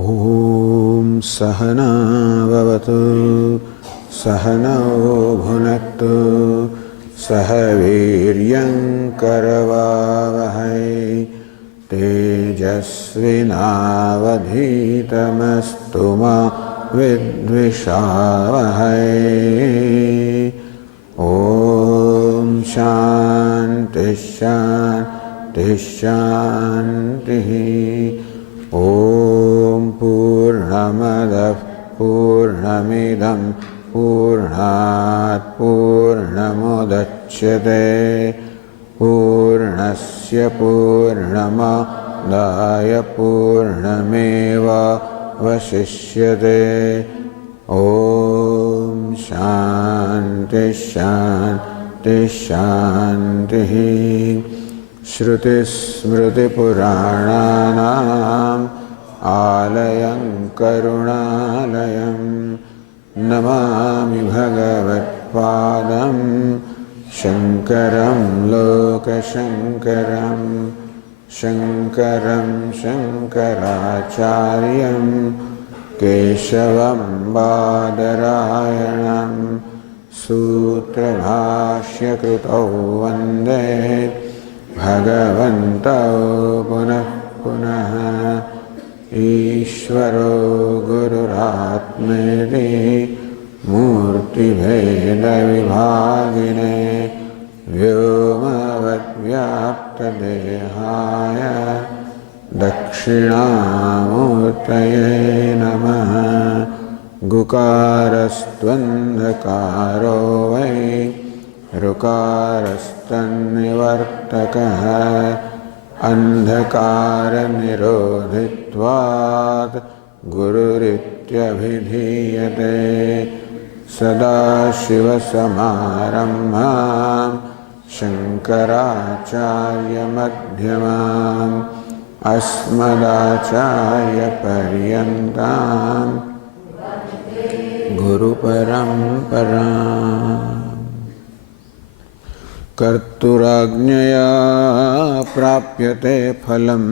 ॐ सहना भवतु सहनौ भुनक्तु सह वीर्यं करवावहै तेजस्विनावधीतमस्तु मा विद्विषावहै। ॐ शान्ति शान्ति शान्तिः। ॐ पूर्णमदः पूर्णमिदं पूर्णात् पूर्णमुदच्यते पूर्णस्य पूर्णमादाय पूर्णमेवावशिष्यते। ॐ शान्ति शान्ति शान्तिः। श्रुतिस्मृतिपुराणानाम् आलयं करुणालयं नमामि भगवत्पादं शङ्करं लोकशङ्करं शङ्करं शङ्कराचार्यं केशवं बादरायणं सूत्रभाष्यकृतौ वन्दे भगवन्तौ पुनः पुनः। ईश्वरो गुरुरात्मेति मूर्तिभेदविभागिने व्योमवद्व्याप्तदेहाय दक्षिणामूर्तये नमः। गुकारस्त्वन्धकारो वै ऋकारस्तन्निवर्तकः अन्धकारनिरोधित्वात् गुरुरित्यभिधीयते। सदाशिवसमारम्भां शङ्कराचार्यमध्यमाम् अस्मदाचार्यपर्यन्तां गुरुपरम्पराम्। कर्तुराज्ञया प्राप्यते फलम्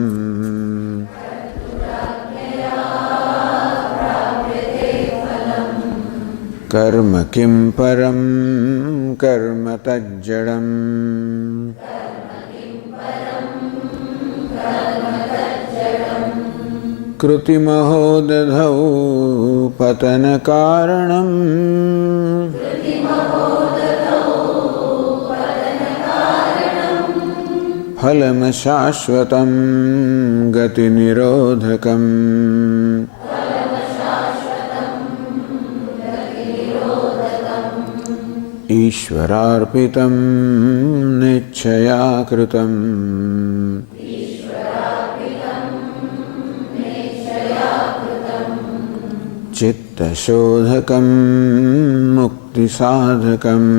कर्म किं परं कर्म तज्जडम्। कृतिमहो दधौ पतनकारणम् फलमशाश्वतं गतिनिरोधकम्। ईश्वरार्पितं निच्छया कृतम्। चित्तशोधकं मुक्तिसाधकम्।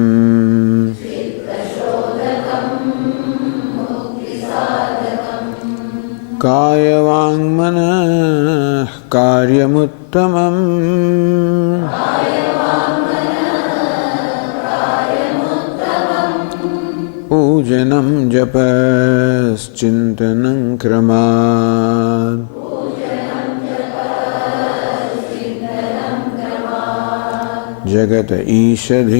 कायवाङ्मनः कार्यमुत्तमम् पूजनं जपश्चिन्तनं क्रमात्। जगत ईषधीयुक्तसेवनम्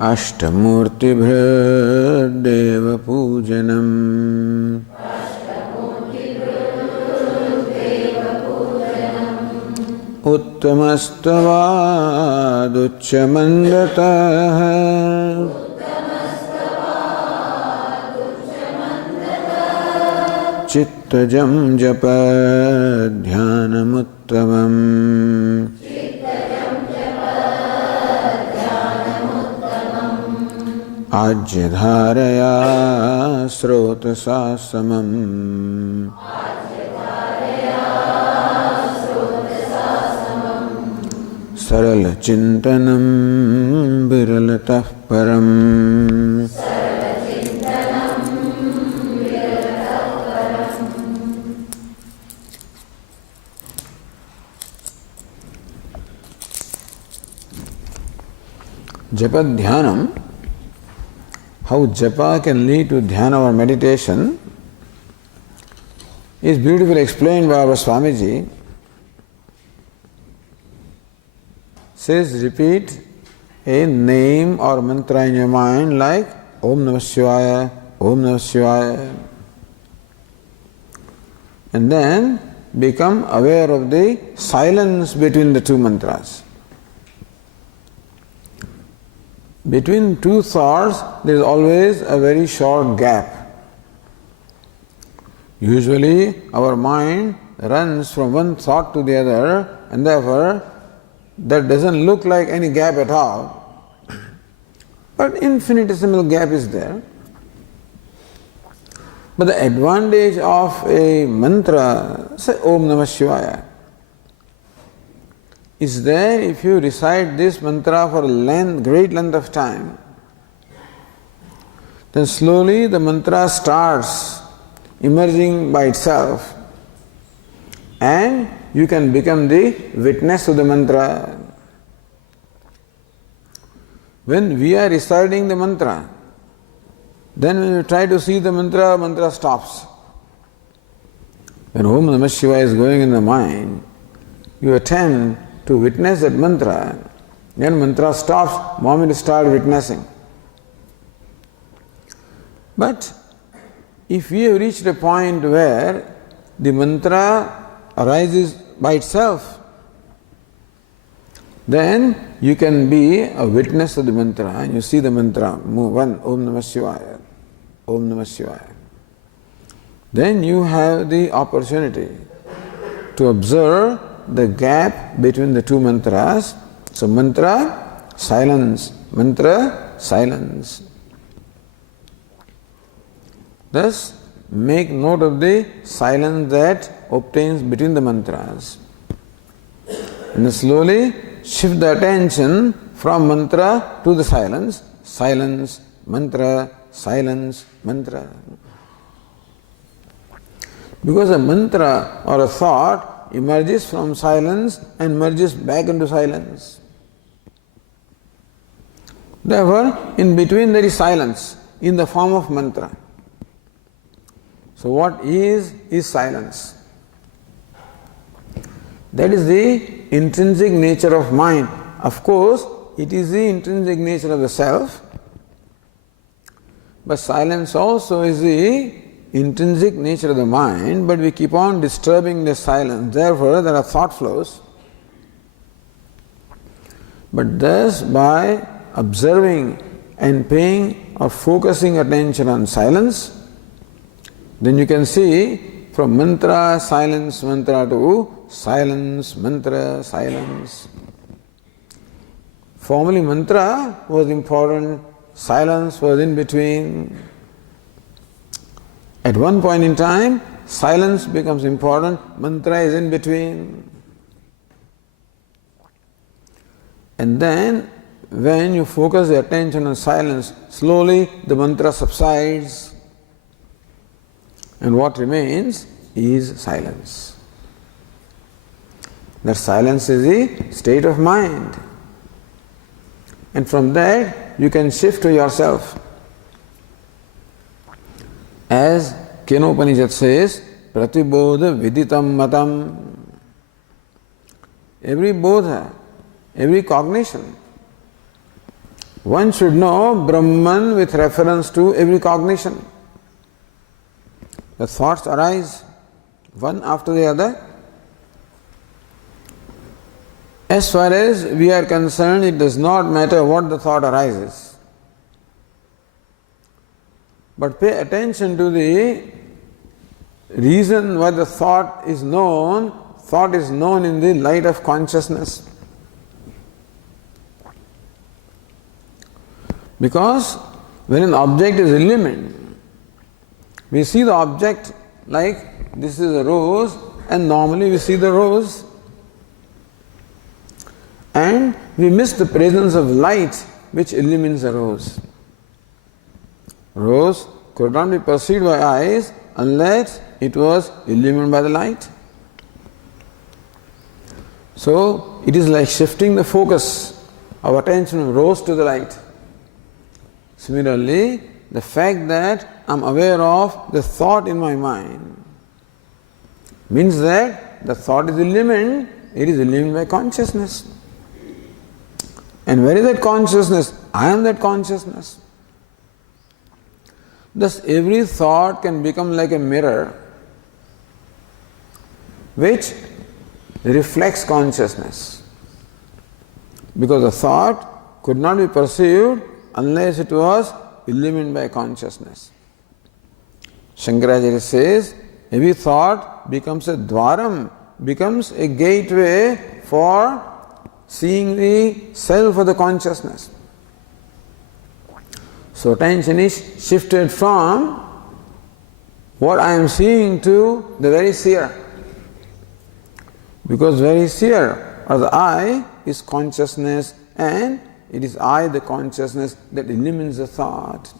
अष्टमूर्तिभृद्देवपूजनम्। उत्तमस्तवादुच्चमन्दतः चित्तजं जपध्यानमुत्तमम्। आज्यधारया स्रोतसा समम्। सरलचिन्तनं विरलतः परम्। जपध्यानम how japa can lead to dhyana or meditation is beautifully explained by our Swamiji. Says, repeat a name or mantra in your mind like Om Namah Shivaya, Om Namah Shivaya. And then become aware of the silence between the two mantras. Between two thoughts, there is always a very short gap. Usually, our mind runs from one thought to the other, and therefore, that doesn't look like any gap at all. But infinitesimal gap is there. But the advantage of a mantra, say Om Namah Shivaya, is there if you recite this mantra for a great length of time, then slowly the mantra starts emerging by itself and you can become the witness of the mantra. When we are reciting the mantra, then when you try to see the mantra stops. When Om Namah Shivaya is going in the mind, you attempt to witness that mantra, then mantra stops, moment you start witnessing. But if we have reached a point where the mantra arises by itself, then you can be a witness of the mantra and you see the mantra move on, Om Namah Shivaya, Om Namah Shivaya. Then you have the opportunity to observe the gap between the two mantras. So mantra, silence, mantra, silence. Thus, make note of the silence that obtains between the mantras. And then slowly shift the attention from mantra to the silence. Silence, mantra, silence, mantra. Because a mantra or a thought emerges from silence and merges back into silence. Therefore, in between there is silence in the form of mantra. So what is silence? That is the intrinsic nature of mind. Of course, it is the intrinsic nature of the self, but silence also is the intrinsic nature of the mind, but we keep on disturbing the silence. Therefore, there are thought flows. But thus, by observing and paying or focusing attention on silence, then you can see from mantra, silence, mantra to silence, mantra, silence. Formerly mantra was important, silence was in between. At one point in time, silence becomes important, mantra is in between. And then, when you focus the attention on silence, slowly the mantra subsides, and what remains is silence. That silence is the state of mind. And from there, you can shift to yourself. As Kenopanishad says, Pratibodha viditam matam. Every bodha, every cognition, one should know Brahman with reference to every cognition. The thoughts arise one after the other. As far as we are concerned, it does not matter what the thought arises. But pay attention to the reason why the thought is known. Thought is known in the light of consciousness. Because when an object is illumined, we see the object like this is a rose, and normally we see the rose, and we miss the presence of light which illumines the rose. Rose could not be perceived by eyes unless it was illumined by the light. So it is like shifting the focus of attention from rose to the light. Similarly, the fact that I am aware of the thought in my mind means that the thought is illumined, it is illumined by consciousness. And where is that consciousness? I am that consciousness. Thus every thought can become like a mirror which reflects consciousness. Because the thought could not be perceived unless it was illumined by consciousness. Shankaracharya says, every thought becomes a dwaram, becomes a gateway for seeing the self of the consciousness. So attention is shifted from what I am seeing to the very seer. Because very seer or the I is consciousness, and it is I, the consciousness, that illumines the thought.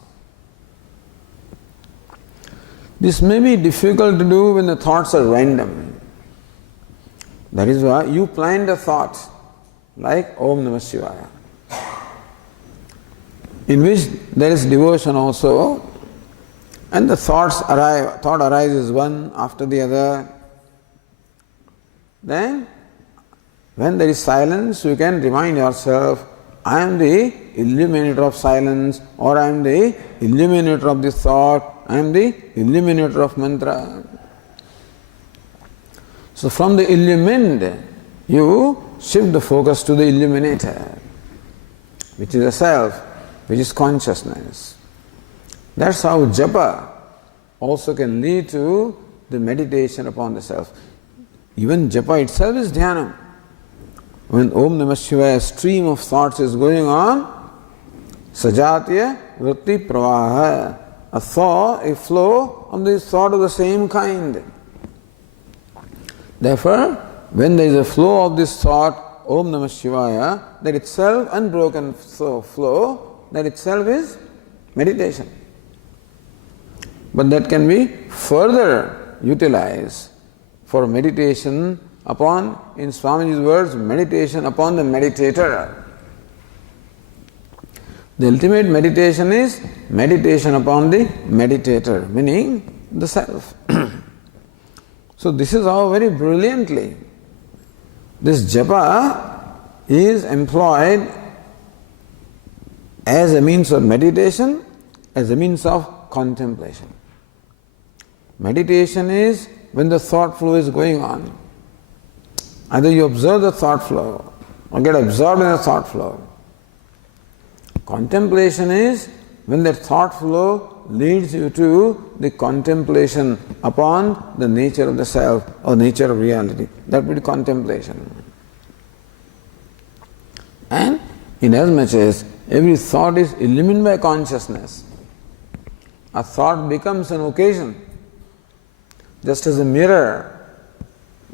This may be difficult to do when the thoughts are random. That is why you plan a thought like Om Namah Shivaya, in which there is devotion also, and the thought arises one after the other. Then, when there is silence, you can remind yourself, I am the illuminator of silence, or I am the illuminator of this thought, I am the illuminator of mantra. So from the illumined, you shift the focus to the illuminator, which is the self, which is consciousness. That's how japa also can lead to the meditation upon the self. Even japa itself is dhyana. When Om Namah Shivaya stream of thoughts is going on, sajatya vritti pravaha, a flow of this thought of the same kind. Therefore, when there is a flow of this thought, Om Namah Shivaya, that itself, unbroken flow, that itself is meditation. But that can be further utilized for meditation upon, in Swamiji's words, meditation upon the meditator. The ultimate meditation is meditation upon the meditator, meaning the self. So this is how very brilliantly this japa is employed as a means of meditation, as a means of contemplation. Meditation is when the thought flow is going on. Either you observe the thought flow or get absorbed in the thought flow. Contemplation is when that thought flow leads you to the contemplation upon the nature of the self or nature of reality. That would be contemplation. And inasmuch as every thought is illumined by consciousness, a thought becomes an occasion. Just as a mirror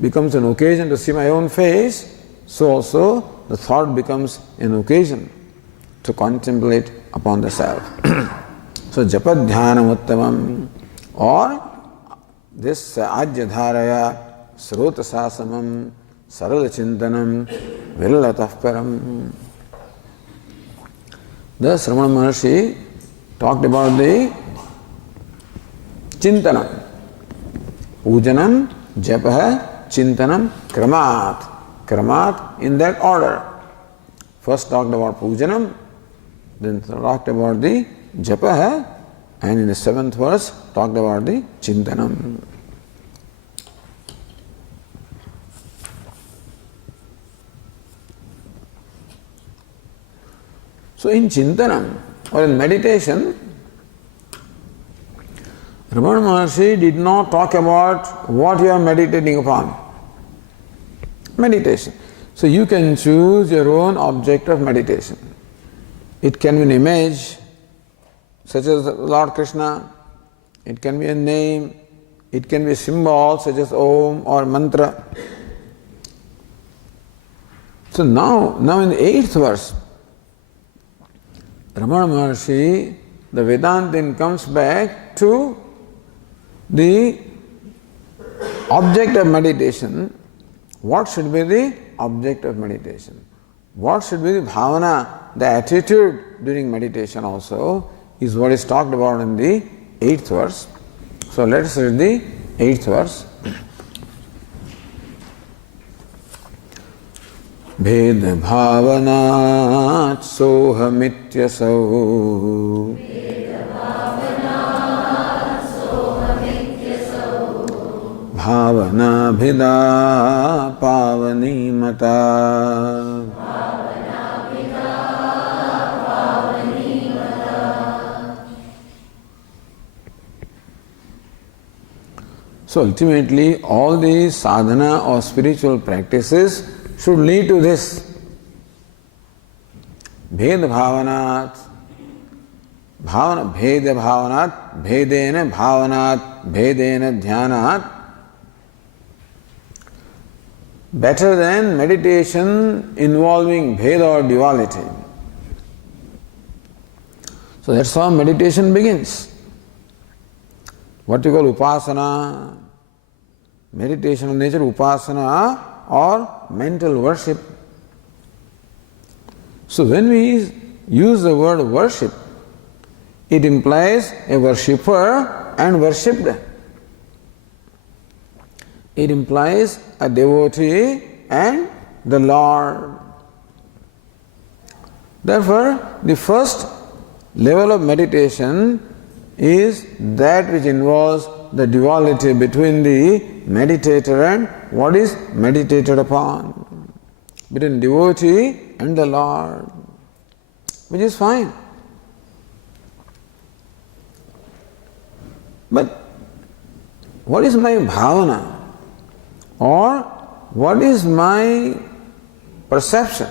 becomes an occasion to see my own face, so also the thought becomes an occasion to contemplate upon the self. So japa dhyanam uttamam, or this ajyadharaya srota sasamam sarala chintanam vilalatah param. Thus Ramana Maharsi talked about the chintanam, pujanam, japa, chintanam, kramat in that order. First talked about pujanam, then talked about the japa, and in the 7th verse talked about the chintanam. So in chintanam or in meditation, Ramana Maharsi did not talk about what you are meditating upon. Meditation. So you can choose your own object of meditation. It can be an image, such as Lord Krishna. It can be a name. It can be a symbol, such as Om or mantra. So now in the 8th verse, Ramana Maharsi, the Vedantin comes back to the object of meditation. What should be the object of meditation? What should be the bhavana, the attitude during meditation also? is what is talked about in the 8th verse. So let us read the 8th verse. Bhed bhavanat sohamityasau bhavana bhida pavani mata. So ultimately, all these sadhana or spiritual practices should lead to this. Bhed bhavanat, bhavana, bheda bhavanat, bhedena bhavanat, bhedena dhyanat. Better than meditation involving bheda or duality. So that's how meditation begins. What you call upasana, meditation of nature, upasana or mental worship. So when we use the word worship, it implies a worshipper and worshipped. It implies a devotee and the Lord. Therefore, the first level of meditation is that which involves the duality between the meditator and what is meditated upon, between devotee and the Lord, which is fine. But what is my bhavana? Or what is my perception?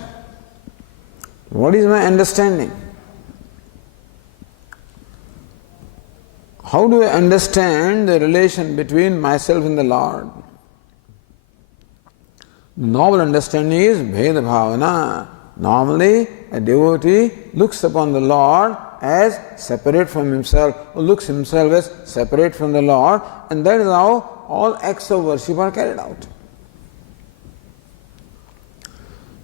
What is my understanding? How do I understand the relation between myself and the Lord? The normal understanding is Bheda Bhavana. Normally, a devotee looks upon the Lord as separate from himself, or looks himself as separate from the Lord, and that is how all acts of worship are carried out.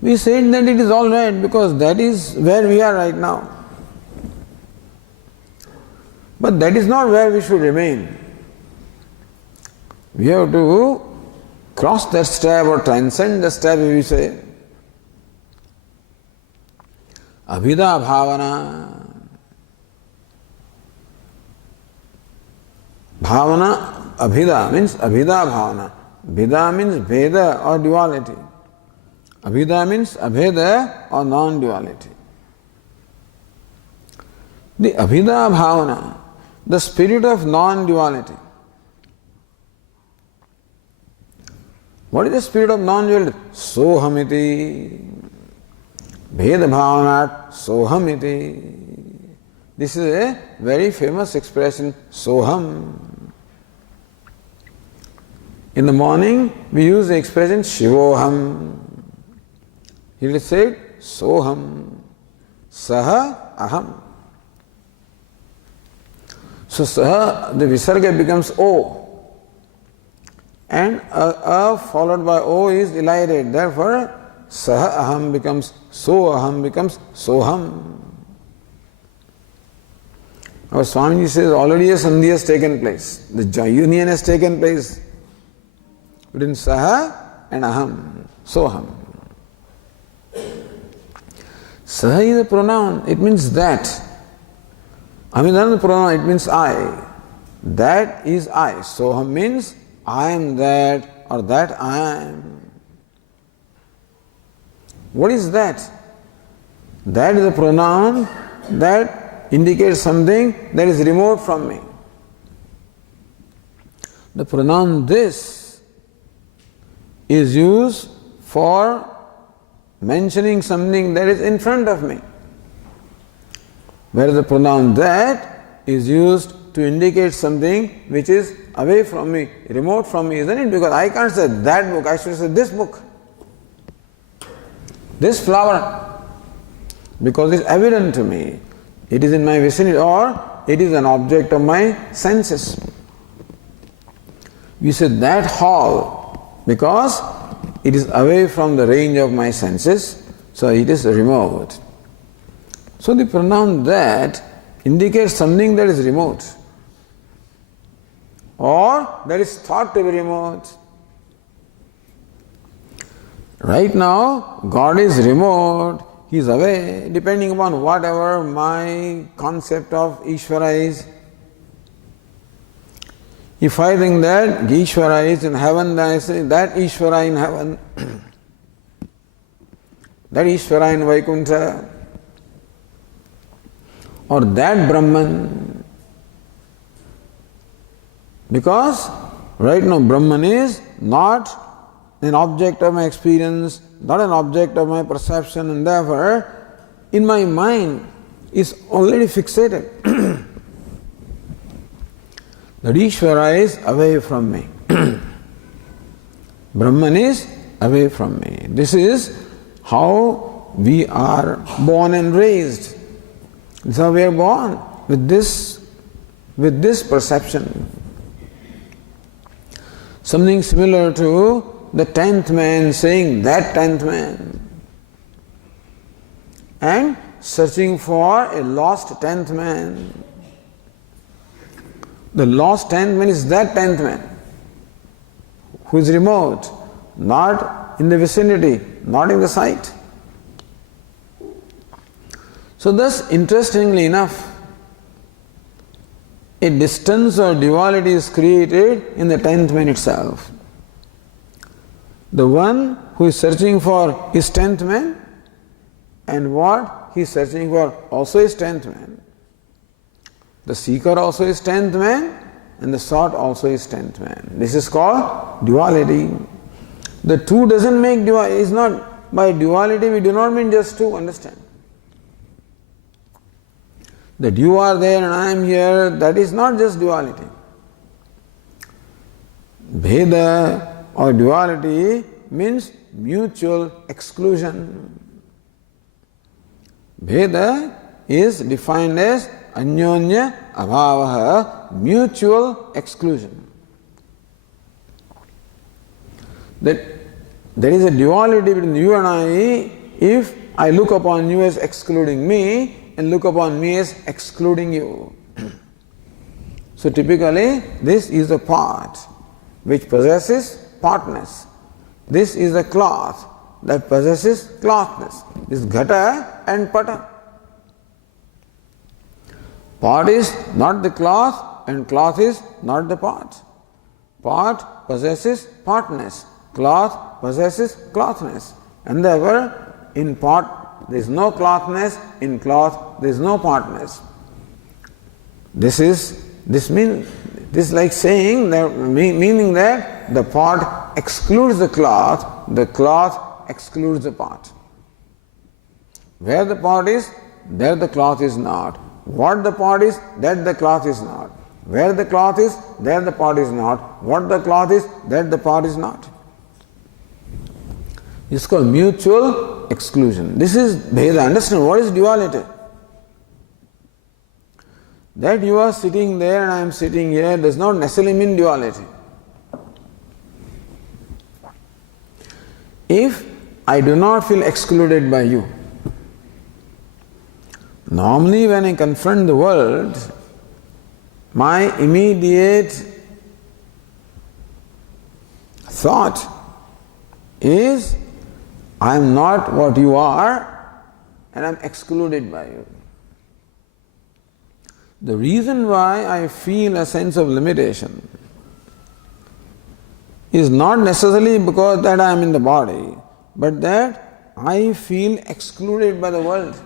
We said that it is all right because that is where we are right now. But that is not where we should remain. We have to cross that step or transcend the step, we say. Abhida bhavana. Bhavana, abhida means abhida bhavana. Bhida means bheda or duality. Abhida means abheda or non-duality. The abhida bhavana, the spirit of non-duality. What is the spirit of non-duality? Sohamiti. Bheda bhavanat sohamiti. This is a very famous expression, soham. In the morning, we use the expression shivoham. He will say soham, saha aham. So saha, the visarga becomes O, and a followed by O is elided. Therefore, saha aham becomes so aham becomes soham. Our Swamiji says already a sandhi has taken place. The union has taken place between saha and aham, soham. Saha is a pronoun, it means that. Amidana pronoun, it means I. That is I. Soham means I am that or that I am. What is that? That is a pronoun that indicates something that is remote from me. The pronoun this is used for mentioning something that is in front of me, whereas the pronoun that is used to indicate something which is away from me, remote from me, isn't it? Because I can't say that book, I should say this book, this flower, because it's evident to me. It is in my vicinity or it is an object of my senses. We say that hall because it is away from the range of my senses, so it is removed. So the pronoun that indicates something that is remote or that is thought to be remote. Right now, God is remote, He is away, depending upon whatever my concept of Ishvara is. If I think that Ishvara is in heaven, then I say that Ishvara in heaven, that Ishvara in Vaikuntha, or that Brahman. Because right now Brahman is not an object of my experience, not an object of my perception, and therefore in my mind is already fixated. That Ishvara is away from me. Brahman is away from me. This is how we are born and raised. This is how we are born, with this perception. Something similar to the 10th man saying that 10th man and searching for a lost 10th man. The lost 10th man is that 10th man who is remote, not in the vicinity, not in the sight. So thus, interestingly enough, a distance or duality is created in the 10th man itself. The one who is searching for his 10th man, and what he is searching for also is 10th man. The seeker also is 10th man, and the sought also is 10th man. This is called duality. The two doesn't make duality. It's not by duality, we do not mean just two, understand. That you are there and I am here, that is not just duality. Bheda or duality means mutual exclusion. Bheda is defined as anyonya abhavaha, mutual exclusion. That there is a duality between you and I if I look upon you as excluding me and look upon me as excluding you. So typically, this is the part which possesses partness. This is the cloth that possesses clothness. This is ghata and pata. Pot is not the cloth and cloth is not the pot. Pot possesses partness. Cloth possesses clothness. And therefore, in pot there is no clothness, in cloth there is no partness. This is like saying that, meaning that the pot excludes the cloth excludes the pot. Where the pot is, there the cloth is not. What the pot is, that the cloth is not. Where the cloth is, there the pot is not. What the cloth is, that the pot is not. It's called mutual exclusion. This is Bheda. Understand what is duality? That you are sitting there and I am sitting here does not necessarily mean duality. If I do not feel excluded by you, normally when I confront the world, my immediate thought is, I am not what you are and I am excluded by you. The reason why I feel a sense of limitation is not necessarily because that I am in the body, but that I feel excluded by the world.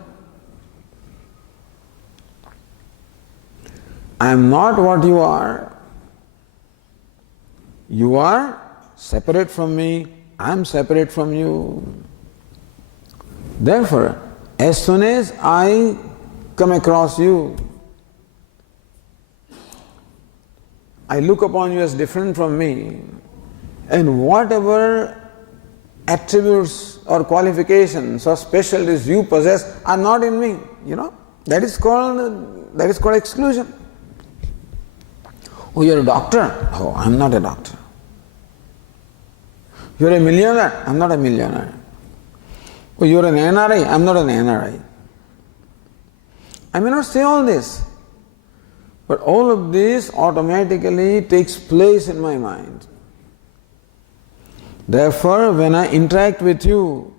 I am not what you are. You are separate from me, I am separate from you. Therefore, as soon as I come across you, I look upon you as different from me, and whatever attributes or qualifications or specialties you possess are not in me. That is called exclusion. Oh, you are a doctor? Oh, I am not a doctor. You are a millionaire? I am not a millionaire. Oh, you are an NRI? I am not an NRI. I may not say all this, but all of this automatically takes place in my mind. Therefore, when I interact with you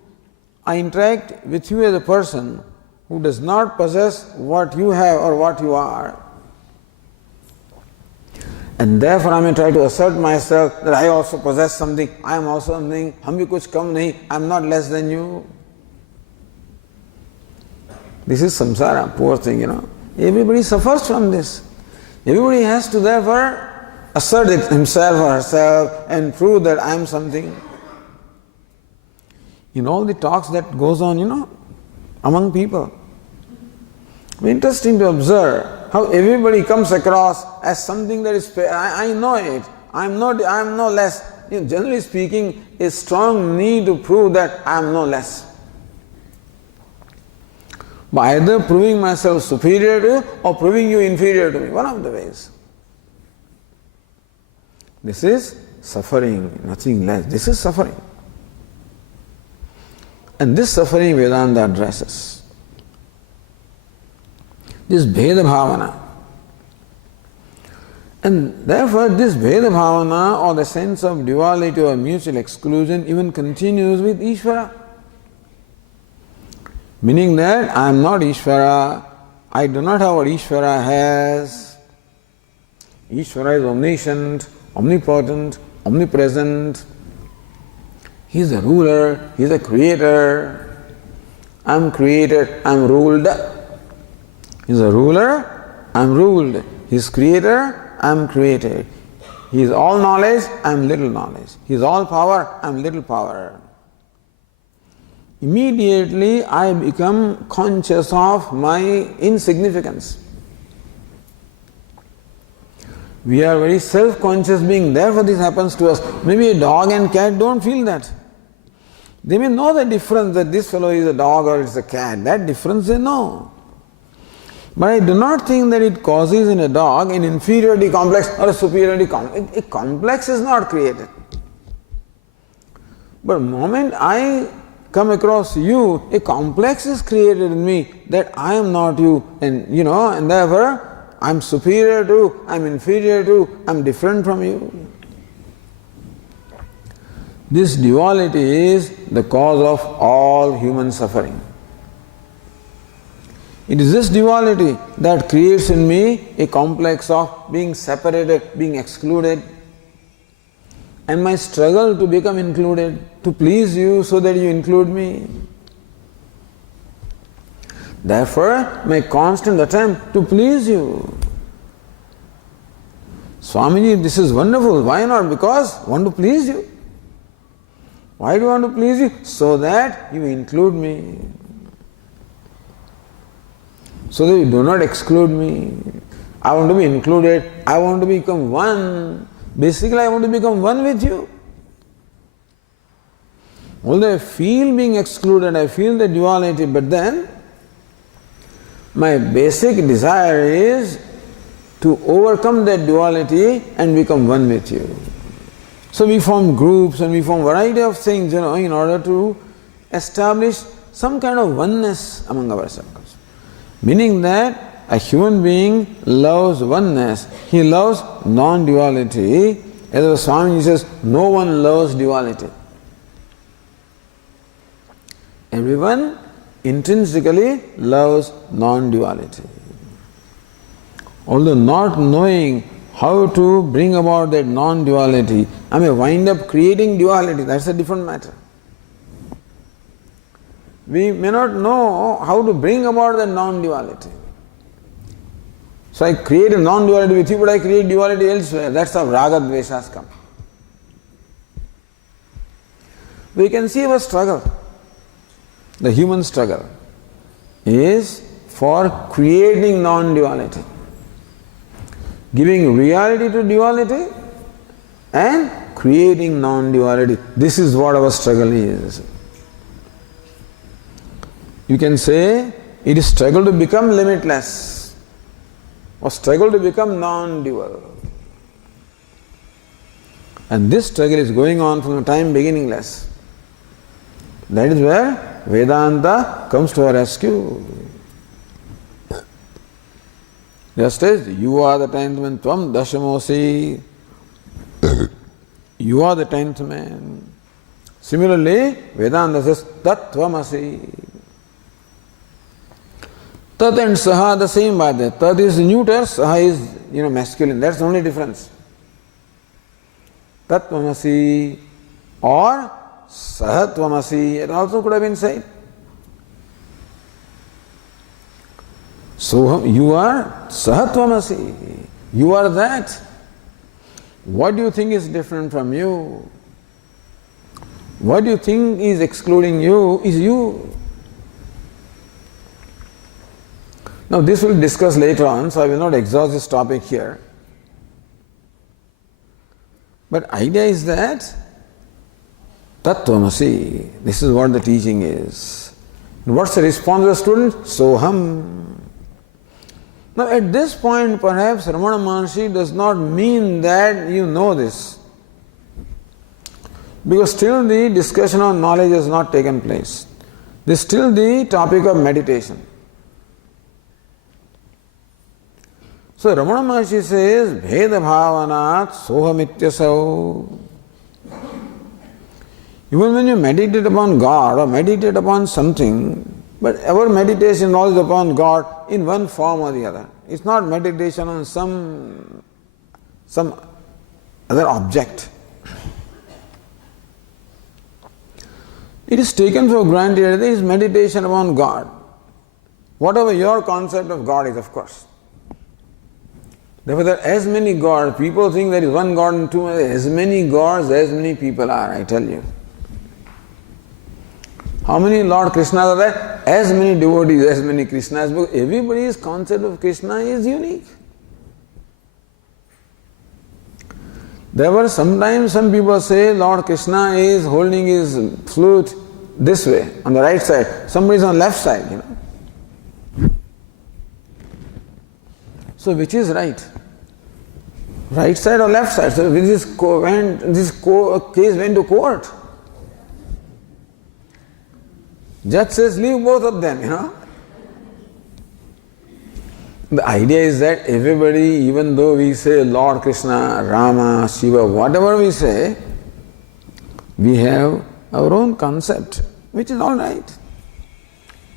as a person who does not possess what you have or what you are. And therefore I may try to assert myself that I also possess something, I am also something, hum bhi kuch kam nahi, I am not less than you. This is samsara, poor thing, Everybody suffers from this. Everybody has to therefore assert it himself or herself and prove that I am something. In all the talks that goes on, among people, it's interesting to observe how everybody comes across as something that is, I know it, I am no less. Generally speaking, a strong need to prove that I am no less. By either proving myself superior to you or proving you inferior to me, one of the ways. This is suffering, nothing less. This is suffering. And this suffering Vedanta addresses. This Bheda Bhavana. And therefore this Bheda Bhavana or the sense of duality or mutual exclusion even continues with Ishvara. Meaning that I am not Ishvara, I do not have what Ishvara has. Ishvara is omniscient, omnipotent, omnipresent. He is a ruler, he is a creator. I am created, I am ruled. He is a ruler, I am ruled. He is creator, I am created. He is all knowledge, I am little knowledge. He is all power, I am little power. Immediately I become conscious of my insignificance. We are very self-conscious being, therefore this happens to us. Maybe a dog and cat don't feel that. They may know the difference that this fellow is a dog or it's a cat. That difference they know. But I do not think that it causes in a dog an inferiority complex or a superiority complex. A complex is not created. But the moment I come across you, a complex is created in me that I am not you, and and therefore I am superior to, I am inferior to, I am different from you. This duality is the cause of all human suffering. It is this duality that creates in me a complex of being separated, being excluded, and my struggle to become included, to please you so that you include me. Therefore, my constant attempt to please you. Swamiji, this is wonderful. Why not? Because I want to please you. Why do I want to please you? So that you include me. So that you do not exclude me. I want to be included. I want to become one. Basically, I want to become one with you. Although I feel being excluded, I feel the duality, but then my basic desire is to overcome that duality and become one with you. So we form groups and we form variety of things, in order to establish some kind of oneness among ourselves. Meaning that a human being loves oneness, he loves non-duality. As the Swami says, no one loves duality. Everyone intrinsically loves non-duality. Although not knowing how to bring about that non-duality, I may wind up creating duality, that's a different matter. We may not know how to bring about that non-duality. So I create a non-duality with you, but I create duality elsewhere. That's how raga dveshas come. We can see our struggle. The human struggle is for creating non-duality, giving reality to duality and creating non-duality. This is what our struggle is. You can say it is struggle to become limitless or struggle to become non-dual. And this struggle is going on from the time beginningless. That is where Vedanta comes to our rescue. Just as you are the 10th man, tvam dashamosi. You are the 10th man. Similarly, Vedanta says tat tvamasi. Tat and saha the same by that. Tat is neuter, saha is masculine. That's the only difference. Tat tvamasi or saha tvamasi, it also could have been said. So you are saha tvamasi. You are that. What do you think is different from you? What do you think is excluding you is you. Now this we'll discuss later on, so I will not exhaust this topic here. But idea is that Tattvamasi, this is what the teaching is. And what's the response of the student? Soham. Now at this point perhaps Ramana Maharsi does not mean that you know this. Because still the discussion on knowledge has not taken place. This is still the topic of meditation. So Ramana Maharsi says, Bheda Bhavanat Sohamityasau. Even when you meditate upon God or meditate upon something, but our meditation is always upon God in one form or the other. It's not meditation on some other object. It is taken for granted that it is meditation upon God. Whatever your concept of God is, of course. Therefore, there are as many gods. People think there is one God and two. As many gods, as many people are, I tell you. How many Lord Krishnas are there? As many devotees, as many Krishnas. Because everybody's concept of Krishna is unique. There were sometimes some people say Lord Krishna is holding his flute this way, on the right side. Somebody is on the left side, So which is right? Right side or left side? So this case went to court. Judge says leave both of them, The idea is that everybody, even though we say Lord Krishna, Rama, Shiva, whatever we say, we have our own concept, which is all right.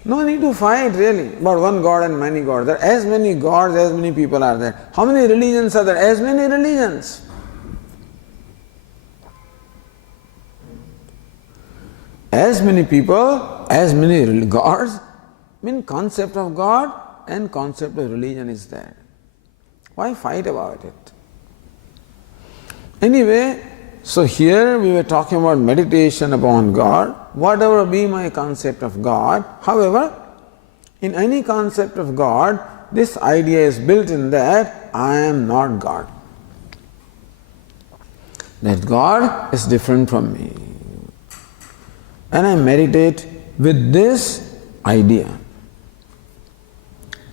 No need to fight really about one God and many gods. There are as many gods, as many people are there. How many religions are there? As many religions. As many people, as many gods, concept of God and concept of religion is there. Why fight about it? Anyway, so here we were talking about meditation upon God. Whatever be my concept of God, however, in any concept of God, this idea is built in that I am not God. That God is different from me. And I meditate with this idea.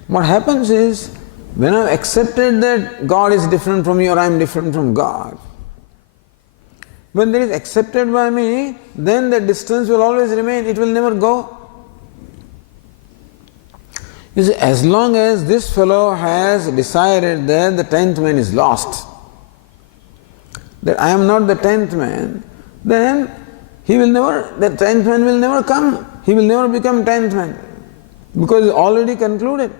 What happens is, when I have accepted that God is different from me or I am different from God, when that is accepted by me, then the distance will always remain, it will never go. You see, as long as this fellow has decided that the 10th man is lost, that I am not the 10th man, then the 10th man will never come. He will never become 10th man because it's already concluded.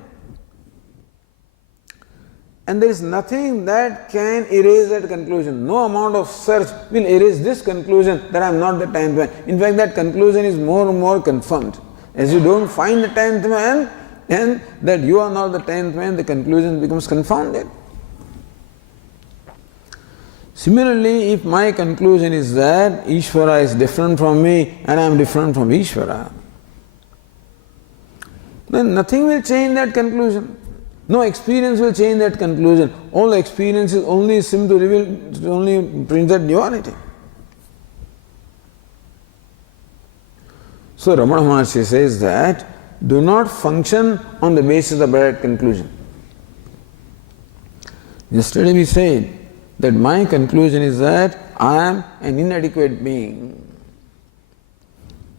And there is nothing that can erase that conclusion. No amount of search will erase this conclusion that I am not the 10th man. In fact, that conclusion is more and more confirmed. As you don't find the 10th man and that you are not the 10th man, the conclusion becomes confounded. Similarly, if my conclusion is that Ishvara is different from me and I am different from Ishvara, then nothing will change that conclusion. No experience will change that conclusion. All experiences only seem to reveal, to only bring that duality. So Ramana Maharsi says that do not function on the basis of direct conclusion. Yesterday we said that my conclusion is that I am an inadequate being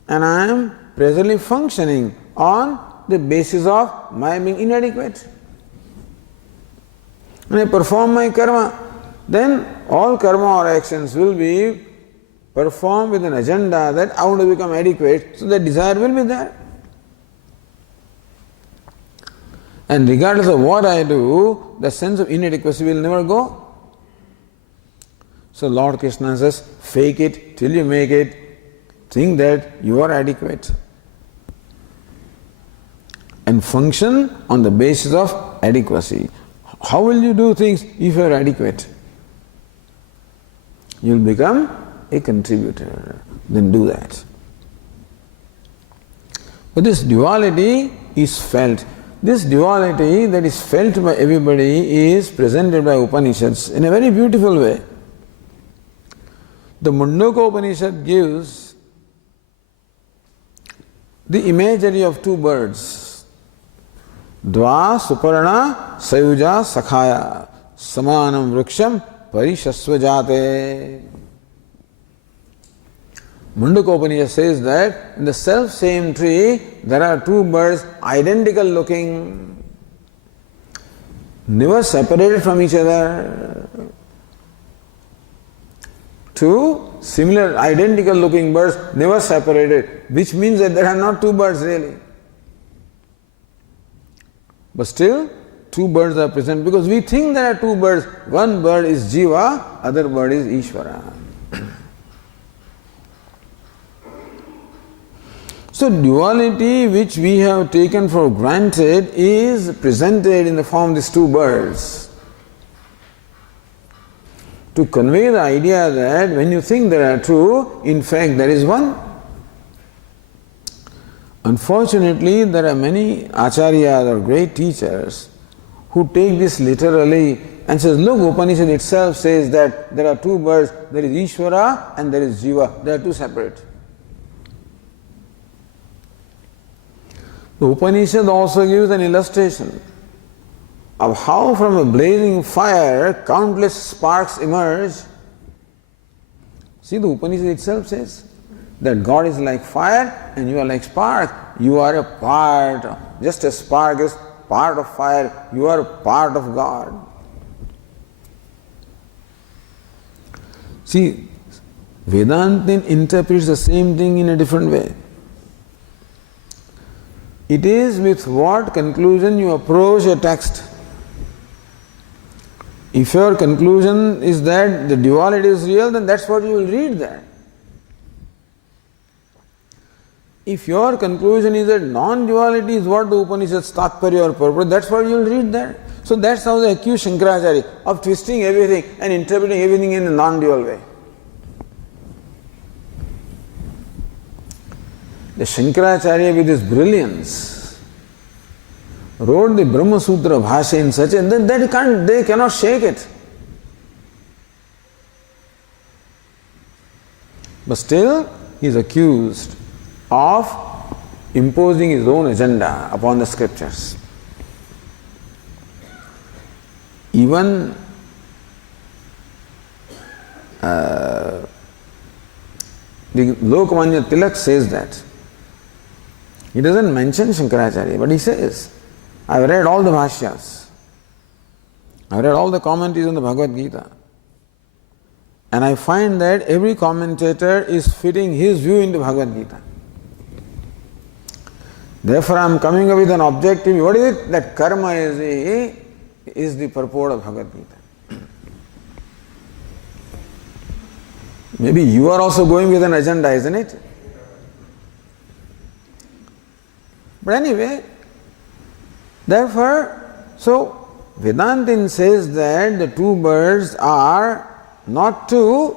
and I am presently functioning on the basis of my being inadequate. When I perform my karma, then all karma or actions will be performed with an agenda that I want to become adequate, so that desire will be there. And regardless of what I do, the sense of inadequacy will never go. So Lord Krishna says, fake it till you make it. Think that you are adequate. And function on the basis of adequacy. How will you do things if you are adequate? You will become a contributor. Then do that. But this duality is felt. This duality that is felt by everybody is presented by Upanishads in a very beautiful way. The Mundaka Upanishad gives the imagery of two birds. Dva Suparna Sayuja Sakhaya Samanam Vruksham Parishasvajate. Mundaka Upanishad says that in the self-same tree there are two birds identical looking, never separated from each other. Two similar identical looking birds never separated, which means that there are not two birds really. But still, two birds are present because we think there are two birds. One bird is Jiva, other bird is Ishvara. So duality which we have taken for granted is presented in the form of these two birds. To convey the idea that when you think there are two, in fact there is one. Unfortunately, there are many acharyas or great teachers who take this literally and says, look, Upanishad itself says that there are two birds, there is Ishvara and there is Jiva, they are two separate. The Upanishad also gives an illustration of how from a blazing fire countless sparks emerge. See, the Upanishad itself says that God is like fire and you are like spark. You are a part, just as spark is part of fire, you are a part of God. See, Vedanta interprets the same thing in a different way. It is with what conclusion you approach a text. If your conclusion is that the duality is real, then that's what you will read there. If your conclusion is that non-duality is what the Upanishad's Tatparya or purport, that's what you will read there. So that's how they accuse Shankaracharya of twisting everything and interpreting everything in a non-dual way. The Shankaracharya with his brilliance wrote the Brahma Sutra Bhasha in such a that they cannot shake it. But still he is accused of imposing his own agenda upon the scriptures. Even the Lokmanya Tilak says that. He doesn't mention Shankaracharya, but he says, I've read all the Bhashyas. I've read all the commentaries on the Bhagavad Gita. And I find that every commentator is fitting his view into Bhagavad Gita. Therefore, I am coming up with an objective. What is it? That karma is the purport of Bhagavad Gita. Maybe you are also going with an agenda, isn't it? But anyway, therefore, so Vedantin says that the two birds are not two,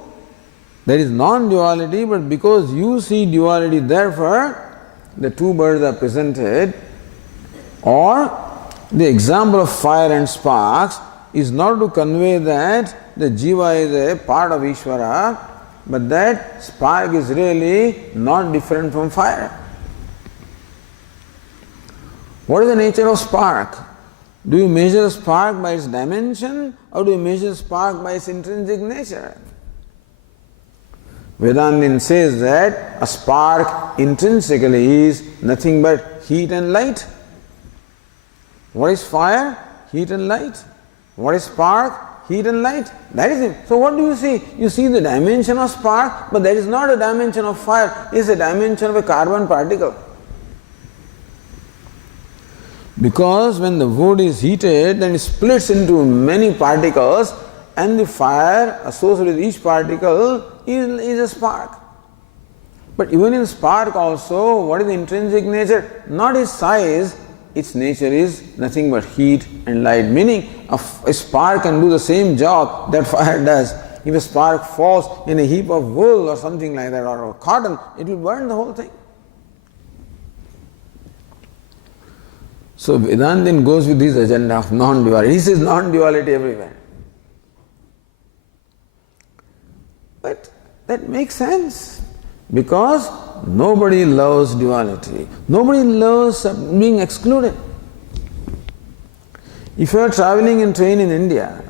there is non-duality, but because you see duality, therefore the two birds are presented. Or the example of fire and sparks is not to convey that the jiva is a part of Ishvara, but that spark is really not different from fire. What is the nature of spark? Do you measure a spark by its dimension or do you measure a spark by its intrinsic nature? Vedantin says that a spark intrinsically is nothing but heat and light. What is fire? Heat and light. What is spark? Heat and light. That is it. So what do you see? You see the dimension of spark, but that is not a dimension of fire. It is a dimension of a carbon particle. Because when the wood is heated, then it splits into many particles, and the fire associated with each particle is a spark. But even in spark also, what is the intrinsic nature? Not its size, its nature is nothing but heat and light. Meaning, a spark can do the same job that fire does. If a spark falls in a heap of wool or something like that, or cotton, it will burn the whole thing. So Vedanta goes with this agenda of non-duality. He says non-duality everywhere. But that makes sense, because nobody loves duality. Nobody loves being excluded. If you are traveling in train in India,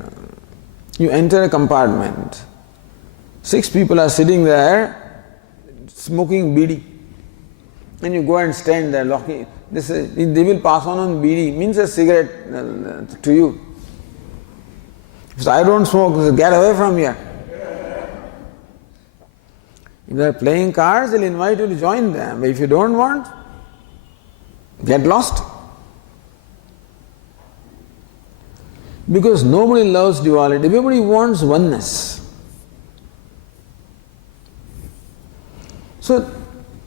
you enter a compartment. 6 people are sitting there smoking bidi, and you go and stand there looking. They will pass on bidi, means a cigarette to you. If I don't smoke, get away from here. If they are playing cards, they'll invite you to join them. But if you don't want, get lost. Because nobody loves duality, everybody wants oneness. So,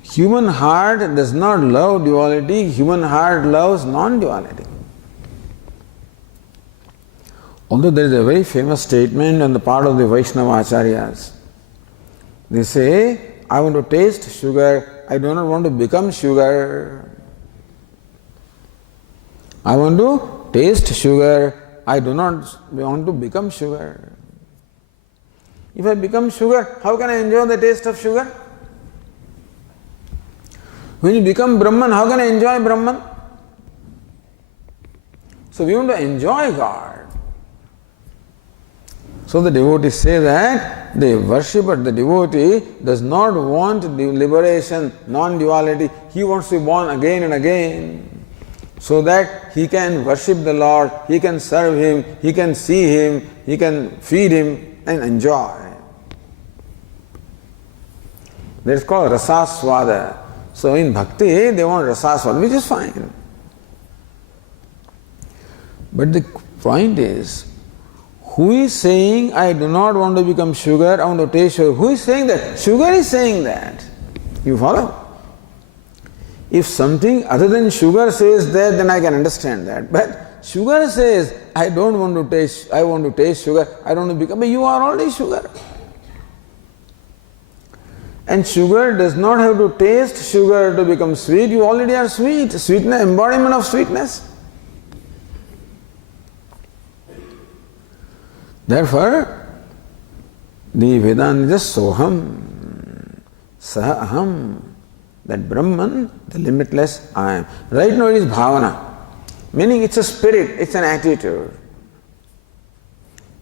human heart does not love duality, human heart loves non-duality. Although there is a very famous statement on the part of the Vaishnava Acharyas. They say, I want to taste sugar, I do not want to become sugar. I want to taste sugar, I do not want to become sugar. If I become sugar, how can I enjoy the taste of sugar? When you become Brahman, how can I enjoy Brahman? So we want to enjoy God. So the devotees say that the worshipper, the devotee, does not want liberation, non-duality. He wants to be born again and again, so that he can worship the Lord, he can serve Him, he can see Him, he can feed Him and enjoy. That is called rasaswada. So in bhakti, they want rasaswada, which is fine. But the point is, who is saying, I do not want to become sugar, I want to taste sugar? Who is saying that? Sugar is saying that. You follow? If something other than sugar says that, then I can understand that. But sugar says, I don't want to taste, I want to taste sugar, I don't want to become, but you are already sugar. And sugar does not have to taste sugar to become sweet, you already are sweet. Sweetness, embodiment of sweetness. Therefore, the Vedanta is Soham, Saha Aham, that Brahman, the limitless I am. Right now it is Bhavana, meaning it's a spirit, it's an attitude.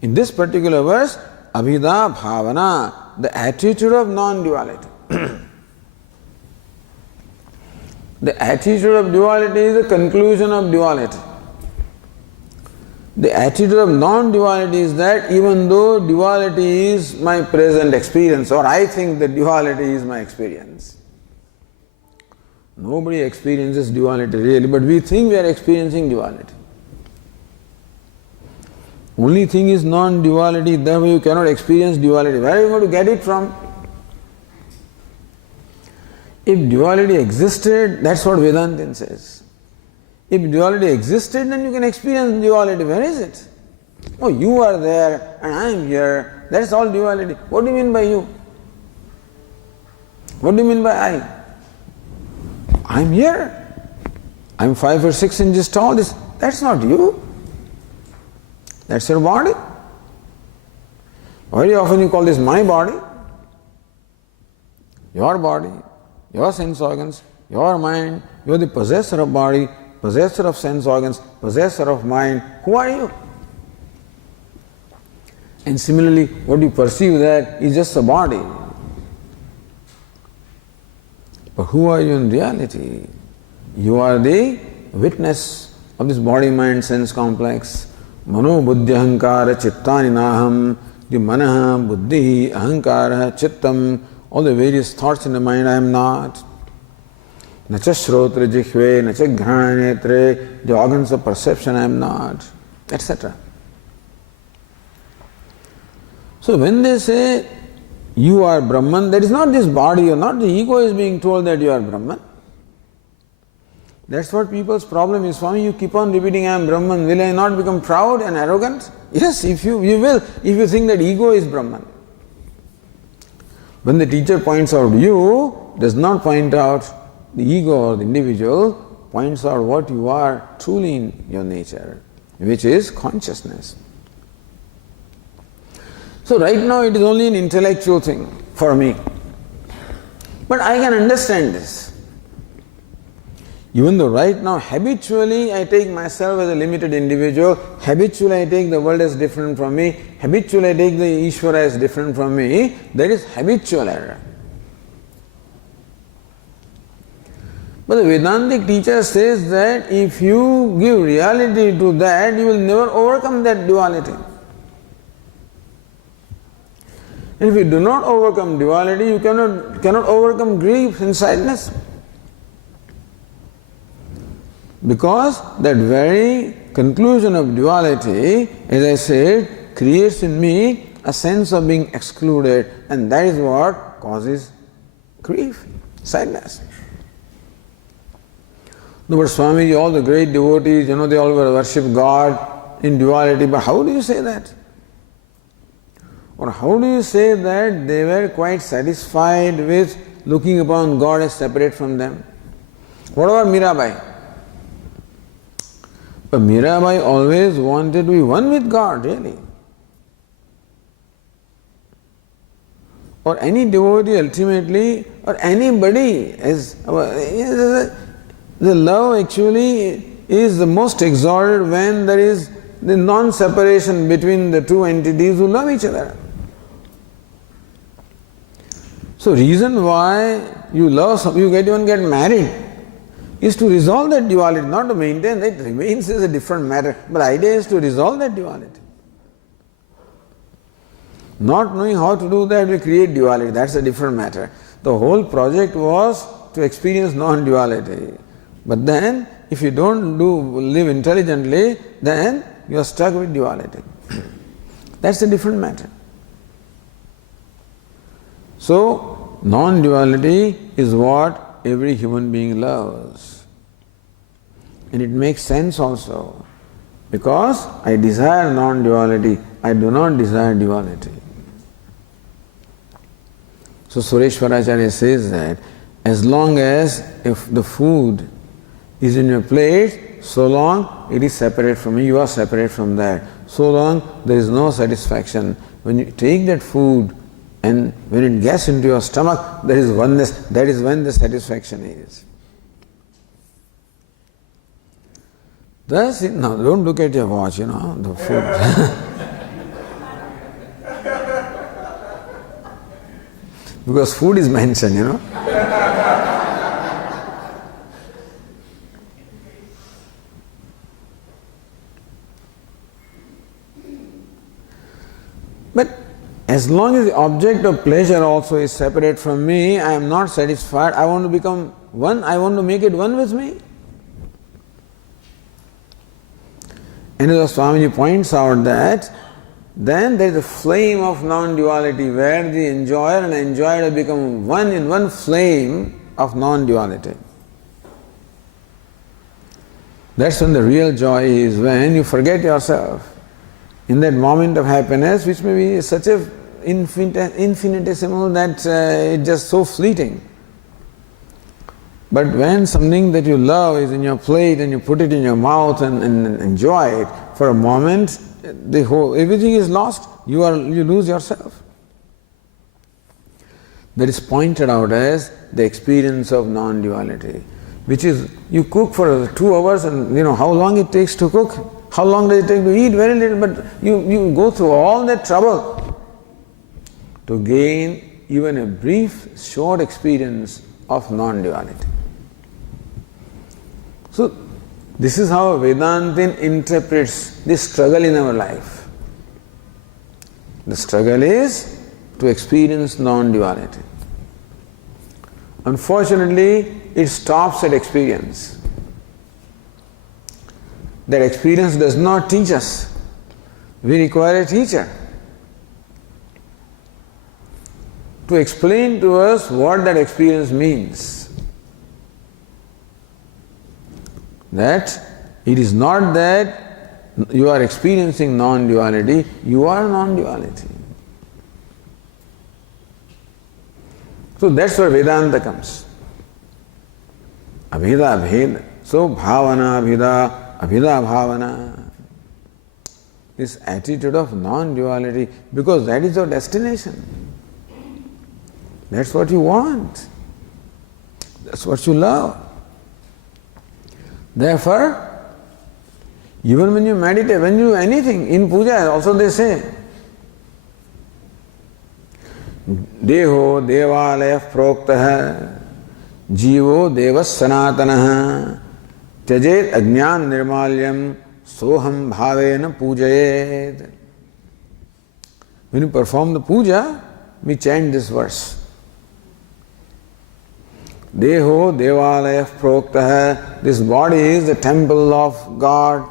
In this particular verse, Abhida Bhavana, the attitude of non-duality. The attitude of duality is the conclusion of duality. The attitude of non-duality is that even though duality is my present experience, or I think that duality is my experience. Nobody experiences duality really, but we think we are experiencing duality. Only thing is non-duality, therefore you cannot experience duality. Where are you going to get it from? If duality existed, that's what Vedanta says. If duality existed, then you can experience duality. Where is it? Oh, you are there and I am here. That is all duality. What do you mean by you? What do you mean by I? I am here. I am 5 or 6 inches tall. That's not you. That's your body. Very often you call this my body. Your body, your sense organs, your mind. You are the possessor of body, possessor of sense organs, possessor of mind. Who are you? And similarly, what you perceive there is just a body. But who are you in reality? You are the witness of this body-mind sense complex. Mano buddhi ahankara chittani naham. The manaha, buddhi, ahankara, chittam, all the various thoughts in the mind I am not. Nacha shrotra jihve, nacha ghrana netre, the organs of perception I am not, etc. So when they say you are Brahman, that is not this body, or not the ego is being told that you are Brahman. That's what people's problem is. Swami, you keep on repeating, I am Brahman. Will I not become proud and arrogant? Yes, if you will, if you think that ego is Brahman. When the teacher points out you, does not point out the ego or the individual, points out what you are truly in your nature, which is consciousness. So right now it is only an intellectual thing for me. But I can understand this. Even though right now habitually I take myself as a limited individual, habitually I take the world as different from me, habitually I take the Ishvara as different from me, that is habitual error. But the Vedantic teacher says that if you give reality to that, you will never overcome that duality. And if you do not overcome duality, you cannot overcome grief and sadness. Because that very conclusion of duality, as I said, creates in me a sense of being excluded, and that is what causes grief, sadness. No, but Swamiji, all the great devotees, they all worship God in duality, but how do you say that? Or how do you say that they were quite satisfied with looking upon God as separate from them? What about Mirabai? But Mirabai always wanted to be one with God, really. Or any devotee ultimately, or anybody, the love actually is the most exalted when there is the non-separation between the two entities who love each other. So reason why you love, you even get married, is to resolve that duality, not to maintain that. It remains as a different matter. But the idea is to resolve that duality. Not knowing how to do that, we create duality. That's a different matter. The whole project was to experience non-duality. But then, if you don't live intelligently, then you are stuck with duality. That's a different matter. So, non-duality is what every human being loves. And it makes sense also. Because I desire non-duality, I do not desire duality. So Sureshwaracharya says that as long as if the food is in your plate, so long it is separate from you, you are separate from that. So long there is no satisfaction. When you take that food and when it gets into your stomach, there is oneness. That is when the satisfaction is. Thus, now don't look at your watch, the food. Because food is mentioned, But as long as the object of pleasure also is separate from me, I am not satisfied. I want to become one, I want to make it one with me. And as Swamiji points out that then there is a flame of non-duality where the enjoyer and enjoyed have become one in one flame of non-duality. That's when the real joy is, when you forget yourself. In that moment of happiness, which may be such a infinitesimal that it's just so fleeting. But when something that you love is in your plate and you put it in your mouth and enjoy it, for a moment, everything is lost, you lose yourself. That is pointed out as the experience of non-duality, which is you cook for 2 hours and how long it takes to cook, how long does it take to eat? Very little, but you go through all that trouble to gain even a brief, short experience of non-duality. So This is how Vedanta interprets the struggle in our life. The struggle is to experience non-duality. Unfortunately, it stops at experience. That experience does not teach us. We require a teacher to explain to us what that experience means. That it is not that you are experiencing non-duality, you are non-duality. So that's where Vedanta comes. Abheda, Abheda. So Bhavana, Abheda, Abheda, Bhavana. This attitude of non-duality, because that is your destination. That's what you want. That's what you love. Therefore, even when you meditate, when you do anything, in puja also they say, Deho devalaya proktah jivo devas sanatanaha tyajet ajnana nirmalyam soham bhavena pujayet. When you perform the puja, we chant this verse. Deho devalaya proktah. This body is the temple of God.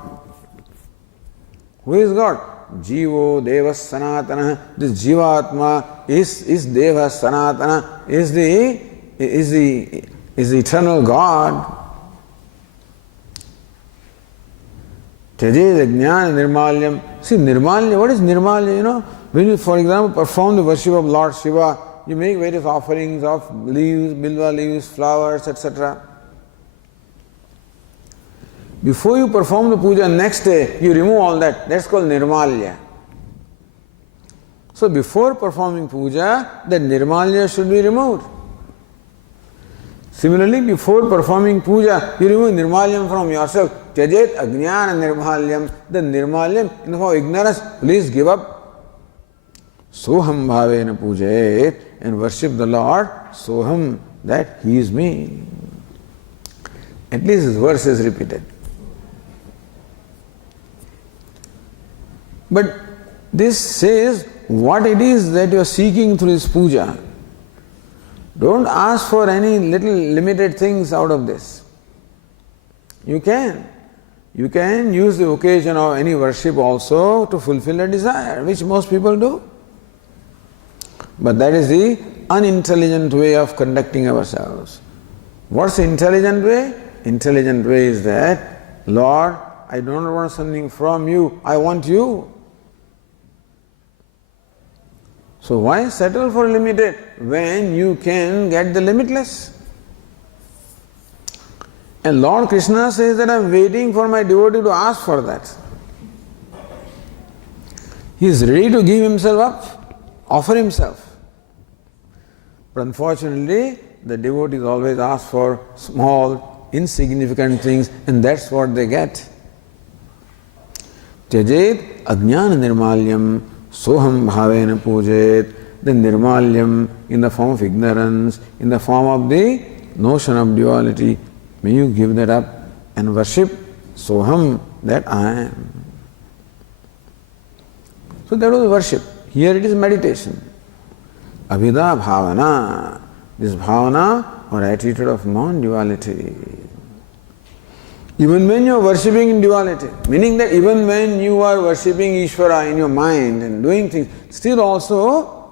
Who is God? Jivo Deva Sanatana. This Jivatma is Deva Sanatana, is the eternal God. Tyajet Jnana Nirmalyam. See, Nirmalya, what is Nirmalya? You know, when you, for example, perform the worship of Lord Shiva, you make various offerings of leaves, bilva leaves, flowers, etc. Before you perform the puja, next day you remove all that. That's called Nirmalya. So before performing puja, the Nirmalya should be removed. Similarly, before performing puja, you remove Nirmalyam from yourself. Tyajet Ajnana Nirmalyam. The Nirmalyam, in the form of ignorance, please give up. Soham Bhavena Pujayet, and worship the Lord. Soham, that He is me. At least this verse is repeated. But this says what it is that you are seeking through this puja. Don't ask for any little limited things out of this. You can use the occasion of any worship also to fulfill a desire, which most people do. But that is the unintelligent way of conducting ourselves. What's the intelligent way? Intelligent way is that, Lord, I don't want something from you, I want you. So why settle for limited when you can get the limitless? And Lord Krishna says that I am waiting for my devotee to ask for that. He is ready to give himself up, offer himself. But unfortunately, the devotees always ask for small, insignificant things, and that's what they get. Tyajet ajnana nirmalyam soham bhavena pujet. The nirmalyam in the form of ignorance, in the form of the notion of duality, may you give that up and worship soham, that I am. So that was worship. Here it is meditation. Abhida bhavana. This bhavana or attitude of non-duality. Even when you are worshipping in duality, meaning that even when you are worshipping Ishvara in your mind and doing things, still also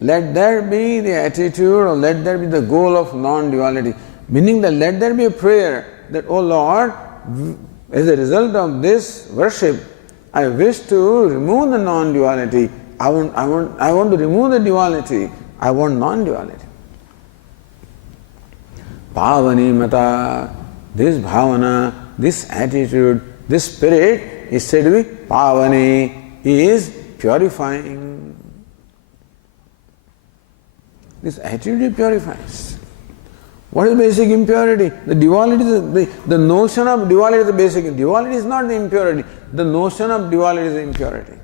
let there be the attitude or let there be the goal of non-duality. Meaning that let there be a prayer that, oh Lord, as a result of this worship, I wish to remove the non-duality. I want to remove the duality. I want non-duality. Pavani mata. This bhavana, this attitude, this spirit is said to be pavani, is purifying. This attitude purifies. What is basic impurity? The duality, the notion of duality is the basic. Duality is not the impurity. The notion of duality is the impurity.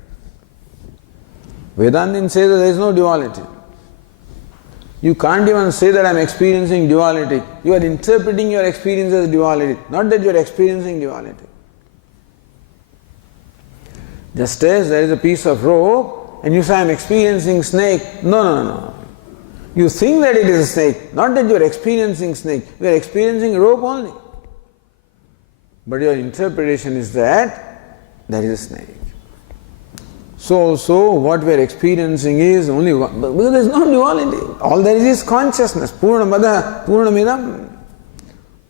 Vedanta says that there is no duality. You can't even say that I am experiencing duality. You are interpreting your experience as duality, not that you are experiencing duality. Just as there is a piece of rope and you say I am experiencing snake. No. You think that it is a snake, not that you are experiencing snake. You are experiencing rope only. But your interpretation is that there is a snake. So what we are experiencing is only one, because there is no duality. All there is consciousness. Purnamada, Purnamidam.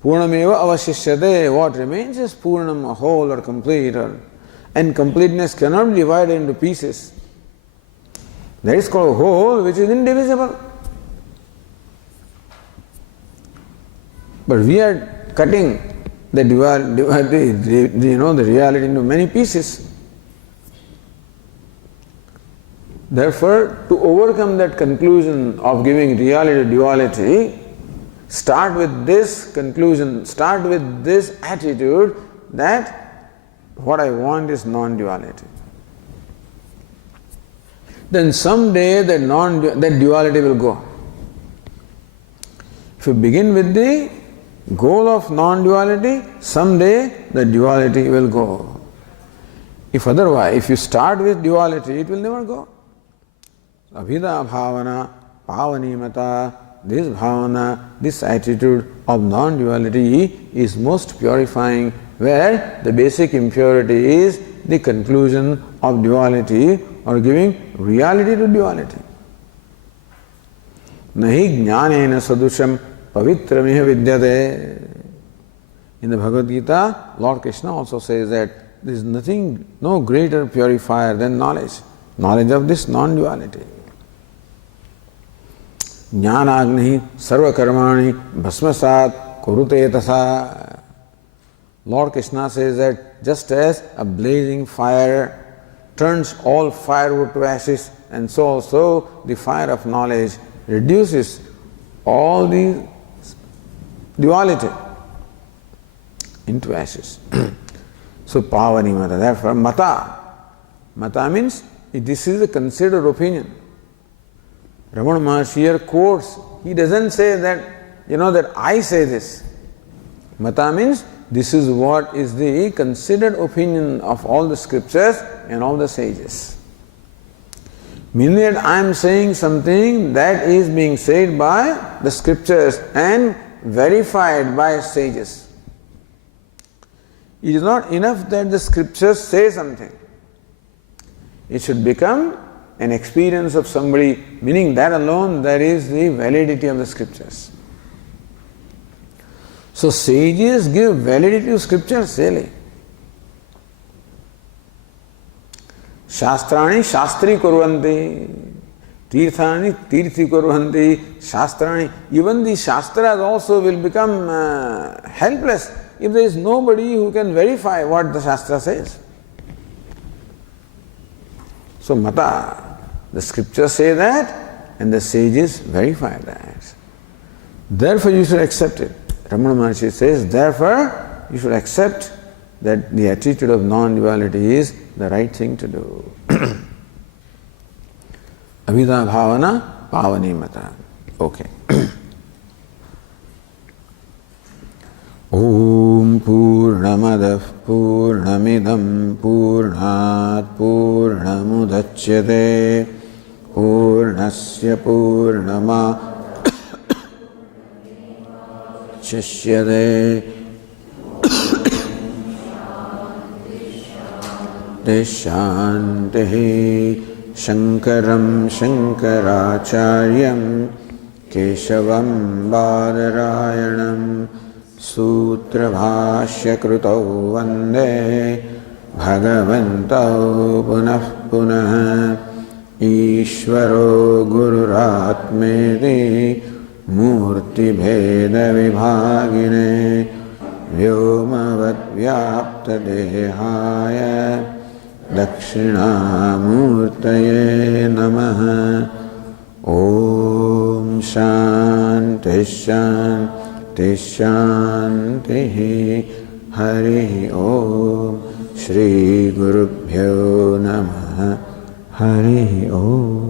Purnameva avashishyate. What remains is Purnam, a whole or complete. And completeness cannot be divided into pieces. That is called a whole which is indivisible. But we are cutting the reality into many pieces. Therefore, to overcome that conclusion of giving reality to duality, start with this conclusion, start with this attitude that what I want is non-duality. Then someday that duality will go. If you begin with the goal of non-duality, someday the duality will go. If otherwise, if you start with duality, it will never go. Abhida bhavana, pavanimata, this bhavana, this attitude of non-duality is most purifying, where the basic impurity is the conclusion of duality or giving reality to duality. Nahi jnanena sadusham pavitramiha vidyate. In the Bhagavad Gita, Lord Krishna also says that there is nothing, no greater purifier than knowledge of this non-duality. Jnanagni sarvakarmani bhasmasat kurute tasa. Lord Krishna says that just as a blazing fire turns all firewood to ashes, and so also the fire of knowledge reduces all the duality into ashes. So pavanimata, therefore mata. Mata means this is a considered opinion. Ramana Maharsi here quotes, he doesn't say that, that I say this. Mata means this is what is the considered opinion of all the scriptures and all the sages. Meaning that I am saying something that is being said by the scriptures and verified by sages. It is not enough that the scriptures say something. It should become an experience of somebody, meaning that alone there is the validity of the scriptures. So sages give validity to scriptures, really. Shastrani shastri kurvanti, tirthani tirthi kurvanti, shastrani. Even the shastras also will become helpless if there is nobody who can verify what the shastra says. So mata, the scriptures say that and the sages verify that. Therefore you should accept it. Ramana Maharsi says, therefore you should accept that the attitude of non-duality is the right thing to do. Abhida bhavana pavanimata. Okay. Om Purnamadav Purnamidam Purnat Purnamudachyate Purnasya Purnama Shishyate Deshantehi Shankaram Shankaracharyam Keshavam Badarayanam Sutra Bhashya Krutau Vande Bhagavantau Punah Punah Ishvaro Gururatmeti Murti Bheda Vibhagine Vyomavad Vyapta Dehaya Dakshinamurtaye Namaha. Om Shanti Shanti Shanti. Hari Om. Shri Gurubhyo Namaha. Hari Om.